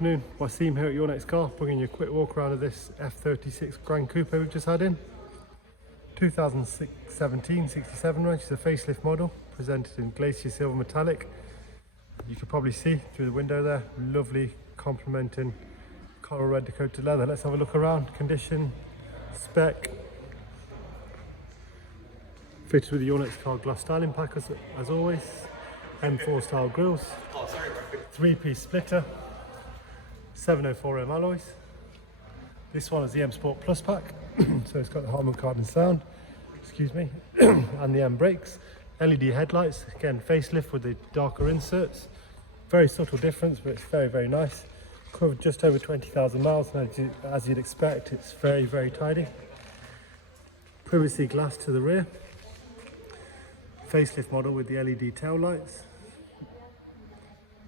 afternoon, Wasim here at Your Next Car, bringing you a quick walk around of this F36 Gran Coupe we've just had in. 2017-67 range, it's a facelift model, presented in glacier silver metallic. You can probably see through the window there, lovely complementing coral red Dakota leather. Let's have a look around, condition, spec. Fitted with the Your Next Car glass styling pack as always. M4 style grills, 3-piece splitter, 704M alloys. This one is the M Sport Plus pack, so it's got the Harman Kardon sound, excuse me, and the M brakes. LED headlights, again facelift with the darker inserts. Very subtle difference, but it's very, very nice. Covered just over 20,000 miles, and as you'd expect, it's very, very tidy. Privacy glass to the rear. Facelift model with the LED tail lights.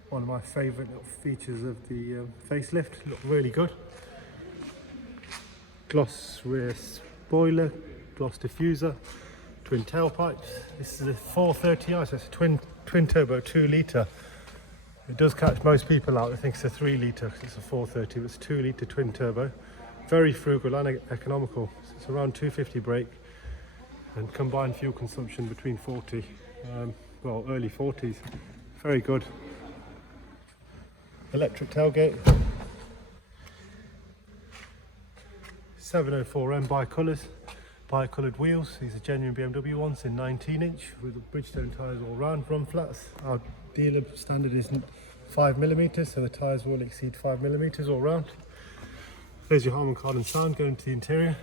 One of my favourite little features of the facelift, look really good. Gloss rear spoiler, gloss diffuser, twin tailpipes. This is a 430i, so it's a twin turbo 2 litre. It does catch most people out, I think it's a 3 litre because it's a 430, but it's a 2 litre twin turbo. Very frugal and economical. So it's around 250 brake and combined fuel consumption between 40, well, early 40s. Very good. Electric tailgate, 704M bi-coloured wheels. These are genuine BMW ones in 19-inch with the Bridgestone tyres all round, run flats. Our dealer standard is 5mm, so the tyres will exceed 5mm all round. There's your Harman Kardon sound going to the interior.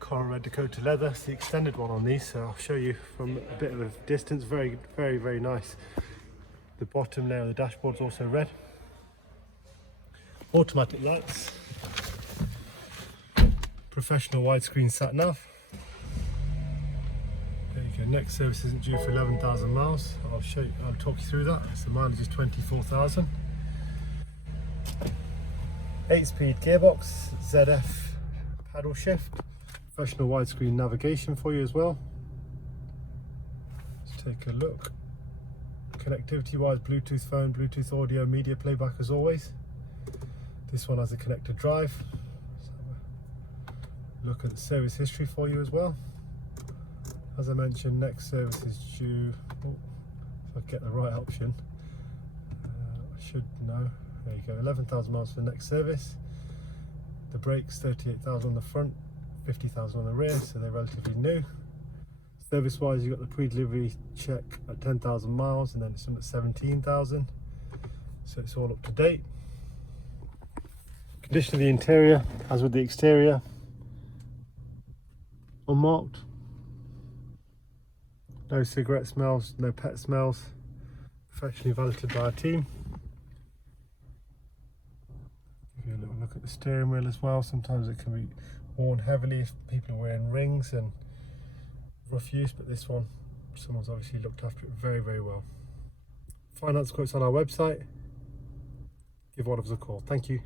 Coral red Dakota leather, it's the extended one on these, so I'll show you from a bit of a distance. Very, very, very nice. The bottom layer of the dashboard's also red. Automatic lights. Professional widescreen sat nav. There you go. Next service isn't due for 11,000 miles. I'll talk you through that. So the mileage is 24,000. 8-speed gearbox, ZF paddle shift. Professional widescreen navigation for you as well. Let's take a look. Connectivity wise, Bluetooth phone, Bluetooth audio, media playback as always. This one has a connected drive. Let's have a look at the service history for you as well. As I mentioned, next service is due, if I get the right option, I should know. There you go, 11,000 miles for the next service. The brakes, 38,000 on the front, 50,000 on the rear, so they're relatively new. Service wise, you've got the pre-delivery check at 10,000 miles and then it's on at 17,000, so it's all up to date. Condition of the interior, as with the exterior, unmarked. No cigarette smells, no pet smells. Professionally valeted by our team. Give you a little look at the steering wheel as well. Sometimes it can be worn heavily if people are wearing rings and rough use, but this one, someone's obviously looked after it very, very well. Finance quotes on our website. Give one of us a call. Thank you.